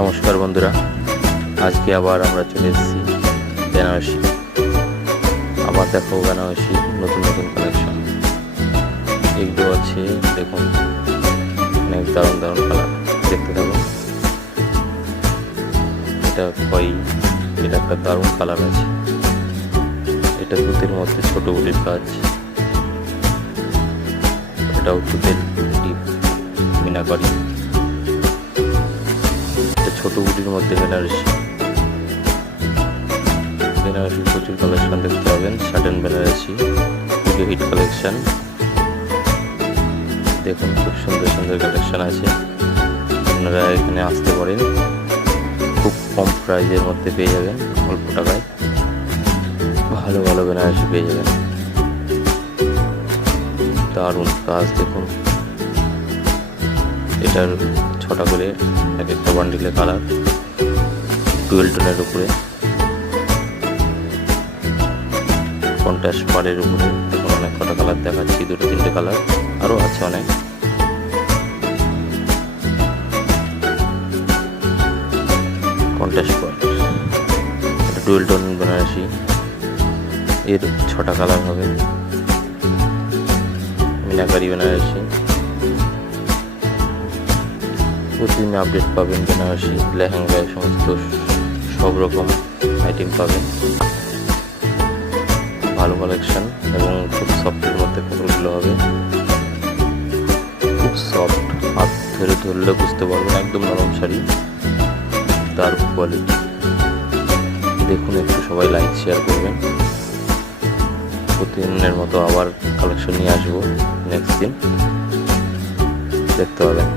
নমস্কার বন্ধুরা, আজকে আবার আমরা চলে এসেছি বেনারসি। আবার দেখো বেনারসি নতুন নতুন কালেকশন এগুলো আছে। দেখুন অনেক দারুণ দারুণ কালার, দেখতে থাকুন। এটা এটা একটা দারুণ কালার আছে। এটা সুতির মধ্যে ছোট বুটির কাজ, এটাও সুতির ডিপ মিনাকারি। ছোট বুটির মধ্যে বেনারসি প্রচুর কালেকশন দেখতে পাবেন। সাটেন বেনারসি খুবই হিট কালেকশন। দেখুন খুব সুন্দর সুন্দর কালেকশন আছে, আপনারা এখানে আসতে পারেন। খুব কম প্রাইজের মধ্যে পেয়ে যাবেন, অল্প টাকায় ভালো ভালো বেনারসি পেয়ে যাবেন। দারুণ কাজ দেখুন। এটার 6টা করে এক একটা বান্ডিলে কালার, 12 টোনের উপরে, কন্ট্রাস্ট পাড়ের উপরে। দেখুন অনেক কটা কালার দেখাচ্ছি, 2-3টে কালার, আরও আছে অনেক। কন্ট্রাস্ট পাড়, এটা 12 টোন বেনারসি, এর 6টা কালার হবে। মিনাকারি বেনারসি, প্রতিদিন আপডেট পাবেন। বেনারসি লেহেঙ্গায় সমস্ত সব রকম আইটেম পাবেন, ভালো কালেকশন এবং খুব সফটের মধ্যে কাপড়গুলো হবে। খুব সফট, হাত ধরে ধরলে বুঝতে পারবেন, একদম নরম শাড়ি, দারুণ কোয়ালিটি। দেখুন, একটু সবাই লাইক শেয়ার করবেন। প্রতিদিনের মতো আবার কালেকশন নিয়ে আসবো নেক্সট দিন, দেখতে পাবেন।